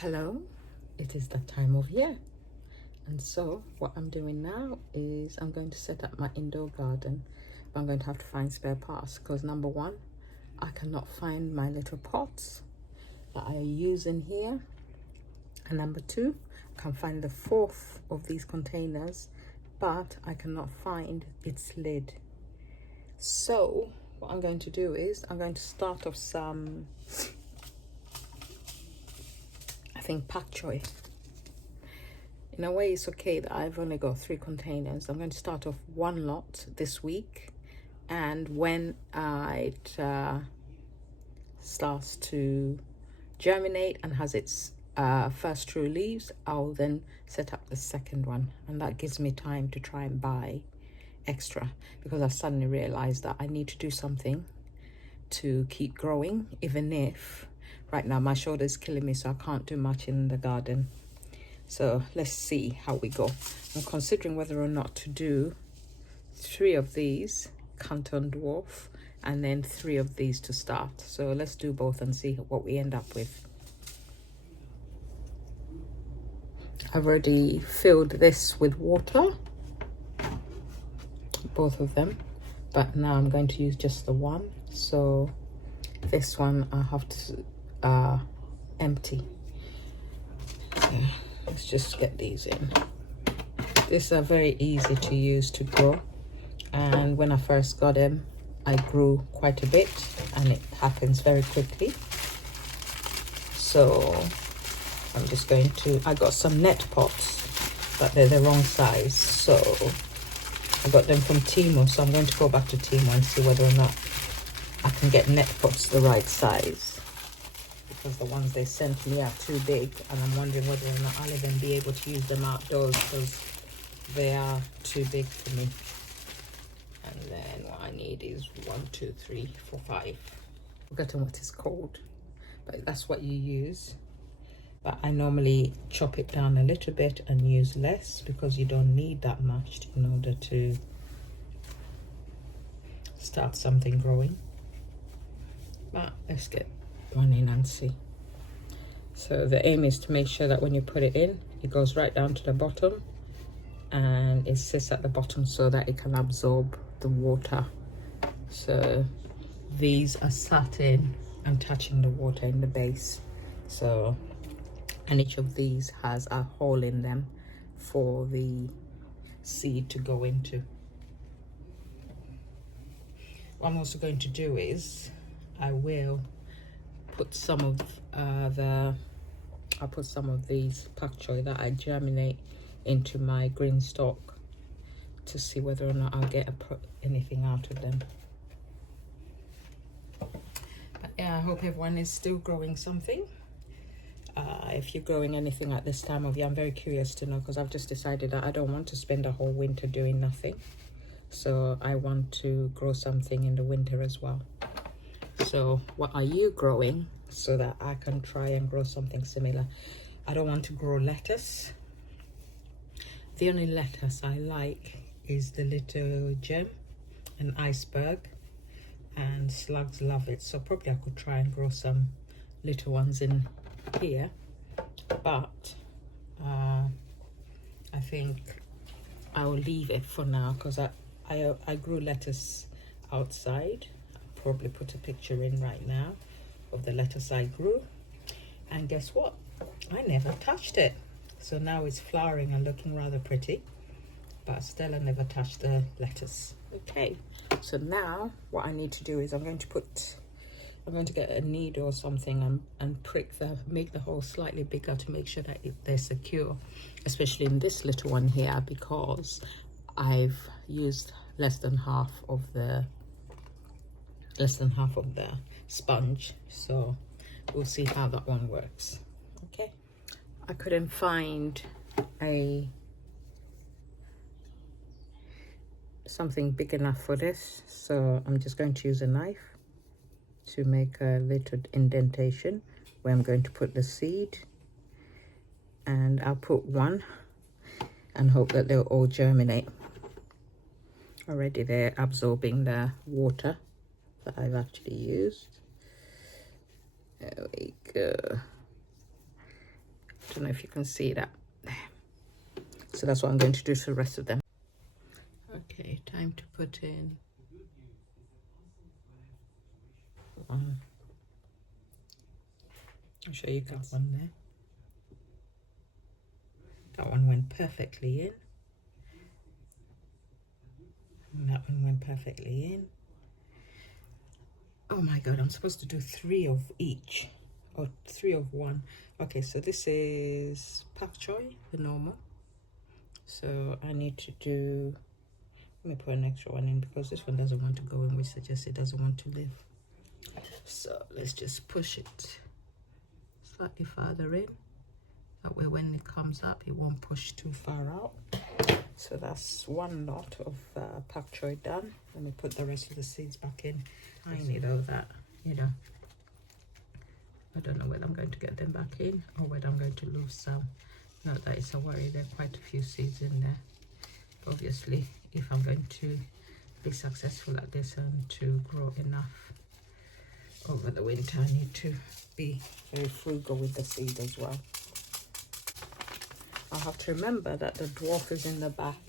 Hello, it is that time of year, and so what I'm doing now is I'm going to set up my indoor garden, but I'm going to have to find spare parts because number one, I cannot find my little pots that I use in here, and number two, I can find the fourth of these containers, but I cannot find its lid. So what I'm going to do is I'm going to start off some, I think, pak choi. In a way, it's okay that I've only got 3 containers. I'm going to start off one lot this week, and when it starts to germinate and has its first true leaves, I'll then set up the second one, and that gives me time to try and buy extra, because I suddenly realized that I need to do something to keep growing, even if right now my shoulder is killing me, so I can't do much in the garden. So let's see how we go. I'm considering whether or not to do 3 of these Canton Dwarf and then 3 of these to start. So let's do both and see what we end up with. I've already filled this with water, both of them, but now I'm going to use just the one. So this one I have to empty. Okay. Let's just get these in. These are very easy to use to grow, and when I first got them I grew quite a bit, and it happens very quickly. So I'm just going to, I got some net pots but they're the wrong size, so I got them from Temu, so I'm going to go back to Temu and see whether or not I can get net pots the right size, because the ones they sent me are too big, and I'm wondering whether or not I'll even be able to use them outdoors because they are too big for me. And then what I need is 1, 2, 3, 4, 5. I've forgotten what it's called, but that's what you use. But I normally chop it down a little bit and use less, because you don't need that much in order to start something growing. But let's get one in and see. So the aim is to make sure that when you put it in, it goes right down to the bottom and it sits at the bottom so that it can absorb the water. So these are sat in and touching the water in the base. So, and each of these has a hole in them for the seed to go into. What I'm also going to do is I will put some of I'll put some of these pak choi that I germinate into my green stalk to see whether or not I'll get anything out of them. But yeah, I hope everyone is still growing something. If you're growing anything at this time of year, I'm very curious to know, because I've just decided that I don't want to spend a whole winter doing nothing. So I want to grow something in the winter as well. So what are you growing so that I can try and grow something similar? I don't want to grow lettuce. The only lettuce I like is the little gem and iceberg, and slugs love it. So probably I could try and grow some little ones in here, but I think I'll leave it for now, because I grew lettuce outside. Probably put a picture in right now of the lettuce I grew, and guess what, I never touched it. So now it's flowering and looking rather pretty, but still I never touched the lettuce. Okay, so now what I need to do is I'm going to get a needle or something and make the hole slightly bigger to make sure that they're secure, especially in this little one here, because I've used less than half of the sponge. So we'll see how that one works. Okay, I couldn't find something big enough for this, so I'm just going to use a knife to make a little indentation where I'm going to put the seed, and I'll put one and hope that they'll all germinate. Already they're absorbing the water that I've actually used. There we go. don't know if you can see that there. So that's what I'm going to do for the rest of them. Okay, time to put in one. I'll show you that one there. That one went perfectly in. And that one went perfectly in. Oh my god, I'm supposed to do 3 of each, or 3 of one. Okay, so this is pak choy, the normal. So I need to do, let me put an extra one in because this one doesn't want to go in, which suggests it doesn't want to live. So let's just push it slightly farther in. That way when it comes up, it won't push too far out. So that's 1 lot of pak choy done. Let me put the rest of the seeds back in. I need all that, you know. I don't know whether I'm going to get them back in or whether I'm going to lose some. Not that it's a worry, there are quite a few seeds in there. Obviously, if I'm going to be successful at this and to grow enough over the winter, I need to be very frugal with the seed as well. I have to remember that the dwarf is in the back,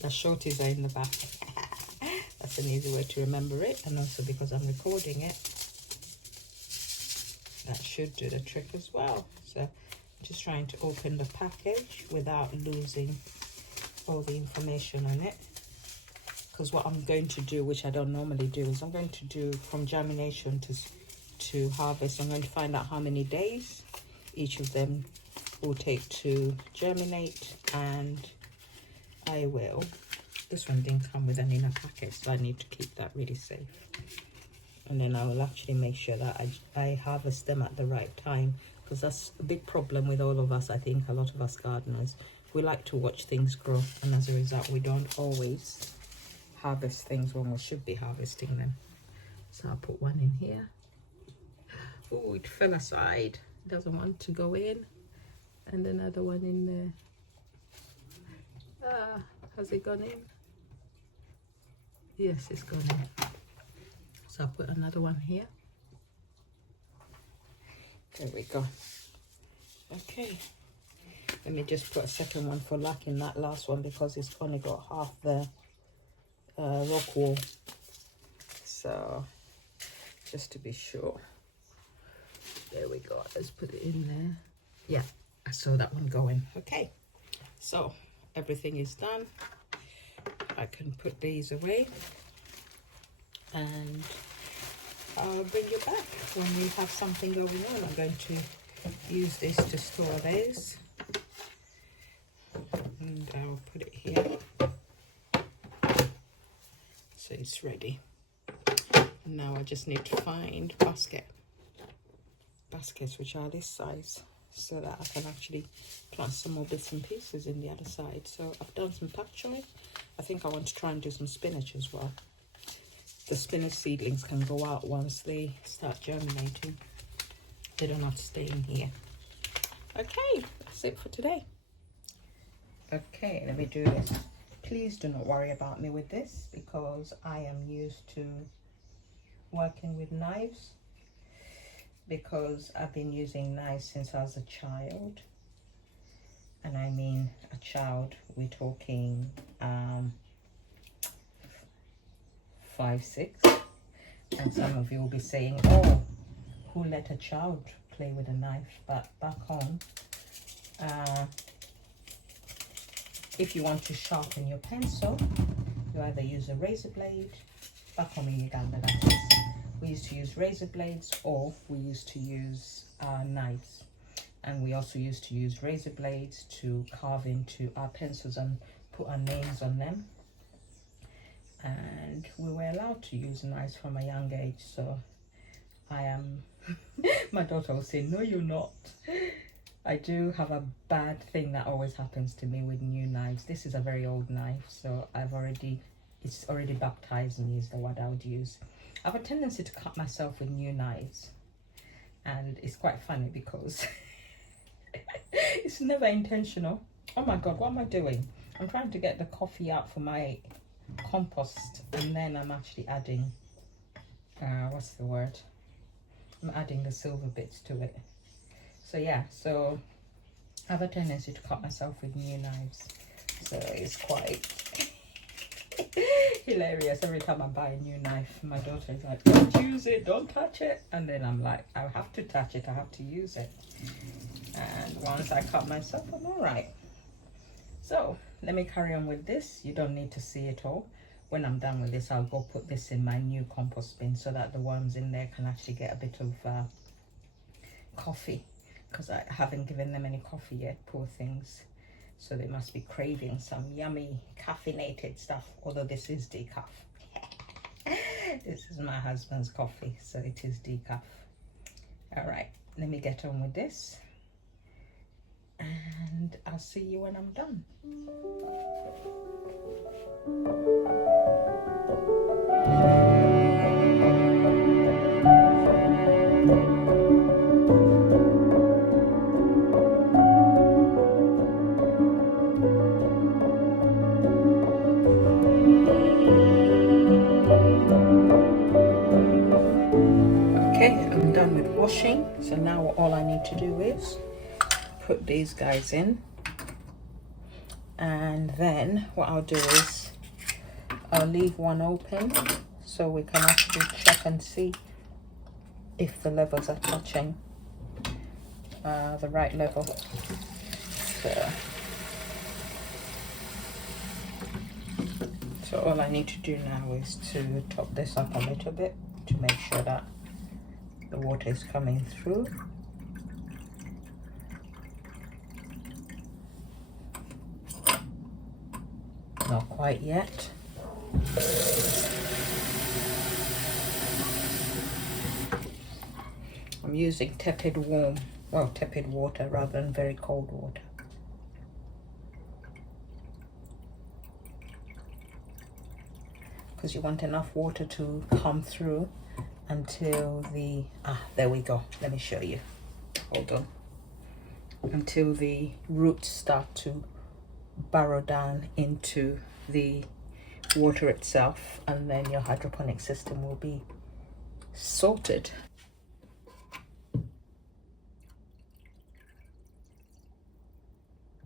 the shorties are in the back. That's an easy way to remember it, and also because I'm recording it, that should do the trick as well. So just trying to open the package without losing all the information on it, because what I'm going to do, which I don't normally do, is I'm going to do from germination to harvest. I'm going to find out how many days each of them will take to germinate, and I will, this one didn't come with an inner packet, so I need to keep that really safe. And then I will actually make sure that I harvest them at the right time, because that's a big problem with all of us. I think a lot of us gardeners, we like to watch things grow, and as a result we don't always harvest things when we should be harvesting them. So I'll put one in here. Oh, it fell aside, it doesn't want to go in. And another one in there. Has it gone in? Yes, it's gone in. So I'll put another one here. There we go. Okay, let me just put a second one for lacking that last one, because it's only got half the rock wall. So just to be sure. There we go, let's put it in there. Yeah, I saw that one going. Okay, so everything is done. I can put these away, and I'll bring you back when we have something going on. I'm going to use this to store these, and I'll put it here so it's ready. Now I just need to find baskets which are this size, so that I can actually plant some more bits and pieces in the other side. So I've done some pak choy. I think I want to try and do some spinach as well. The spinach seedlings can go out once they start germinating. They don't have to stay in here. Okay, that's it for today. Okay, let me do this. Please do not worry about me with this, because I am used to working with knives, because I've been using knives since I was a child. And I mean a child, we're talking 5, 6. And some of you will be saying, oh, who let a child play with a knife? But back home, if you want to sharpen your pencil, you either use a razor blade. Back home in Uganda, that is. We used to use razor blades, or we used to use knives. And we also used to use razor blades to carve into our pencils and put our names on them. And we were allowed to use knives from a young age. So I am, my daughter will say, no, you're not. I do have a bad thing that always happens to me with new knives. This is a very old knife, so it's already baptized me, is the word I would use. I have a tendency to cut myself with new knives, and it's quite funny because it's never intentional. Oh my god, what am I doing? I'm trying to get the coffee out for my compost, and then I'm actually adding what's the word, I'm adding the silver bits to it. So yeah, so I have a tendency to cut myself with new knives, so it's quite hilarious every time I buy a new knife. My daughter is like, don't use it, don't touch it, and then I'm like, I have to touch it, I have to use it. And once I cut myself, I'm all right. So let me carry on with this. You don't need to see it all. When I'm done with this, I'll go put this in my new compost bin so that the worms in there can actually get a bit of coffee, because I haven't given them any coffee yet, poor things. So they must be craving some yummy caffeinated stuff, although this is decaf. This is my husband's coffee, so it is decaf. All right, let me get on with this, and I'll see you when I'm done. Okay, I'm done with washing, so now all I need to do is put these guys in, and then what I'll do is I'll leave one open so we can actually check and see if the levels are touching the right level. So all I need to do now is to top this up a little bit to make sure that the water is coming through. Not quite yet. I'm using tepid water rather than very cold water. Because you want enough water to come through until the, there we go. Let me show you. Hold on. Until the roots start to burrow down into the water itself, and then your hydroponic system will be sorted.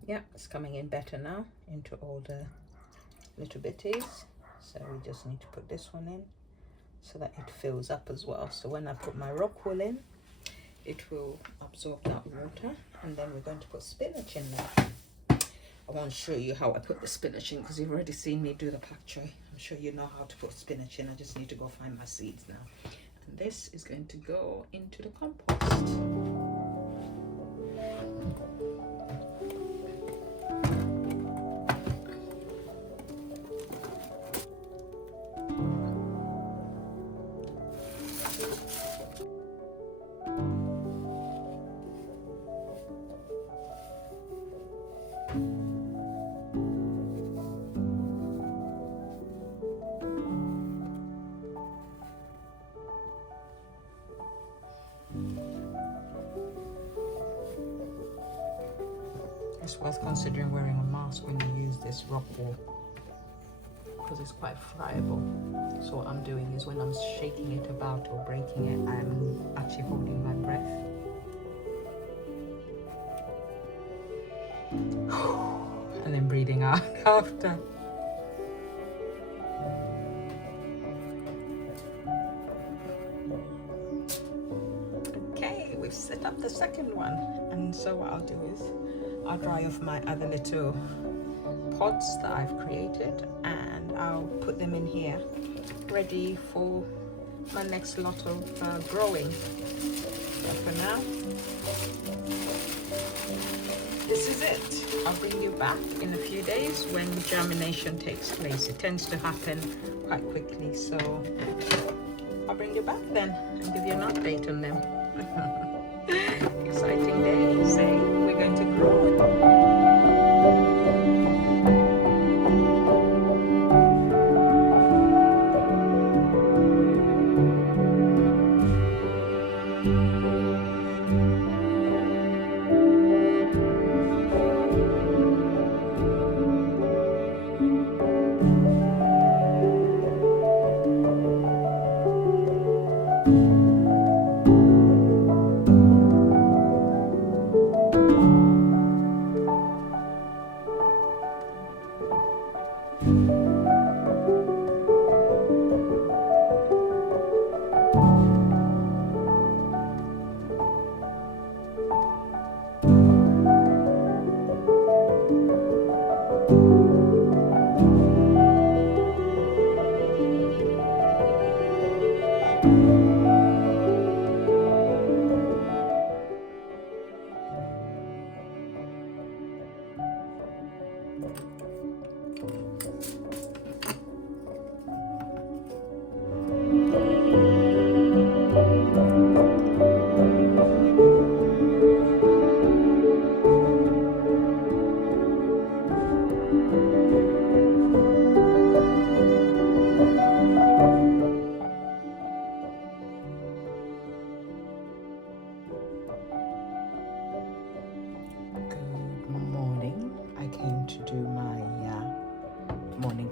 Yeah, it's coming in better now into all the little bitties. So we just need to put this one in so that it fills up as well. So when I put my rock wool in, it will absorb that water, and then we're going to put spinach in there. I won't show you how I put the spinach in because you've already seen me do the pak choy. I'm sure you know how to put spinach in. I just need to go find my seeds now. And this is going to go into the compost. It's worth considering wearing a mask when you use this rock wool because it's quite friable. So what I'm doing is when I'm shaking it about or breaking it, I'm actually holding my breath. And then breathing out after. Okay, we've set up the second one. And so what I'll do is I'll dry off my other little pods that I've created, and I'll put them in here ready for my next lot of growing. So for now, this is it. I'll bring you back in a few days when germination takes place. It tends to happen quite quickly, so I'll bring you back then and give you an update on them. Exciting days, eh? We're going to grow.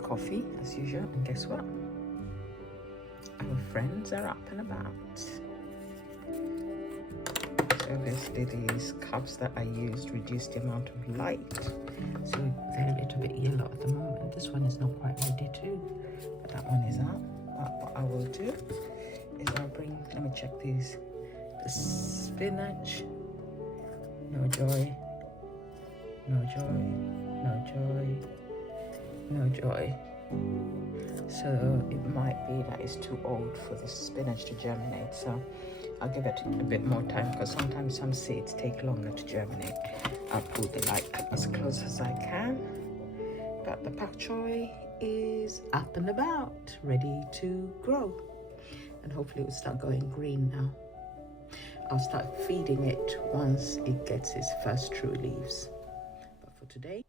coffee as usual, and guess what? Our friends are up and about. So obviously these cups that I used reduced the amount of light, so they're a little bit yellow at the moment. This one is not quite ready too, but that one is out. What I will do is I'll bring, let me check these. The spinach, no joy, no joy, no joy, no joy. So it might be that it's too old for the spinach to germinate, so I'll give it a bit more time, because sometimes some seeds take longer to germinate. I'll pull the light as close as I can, but the pak choi is up and about, ready to grow, and hopefully it will start going green now. I'll start feeding it once it gets its first true leaves. But for today,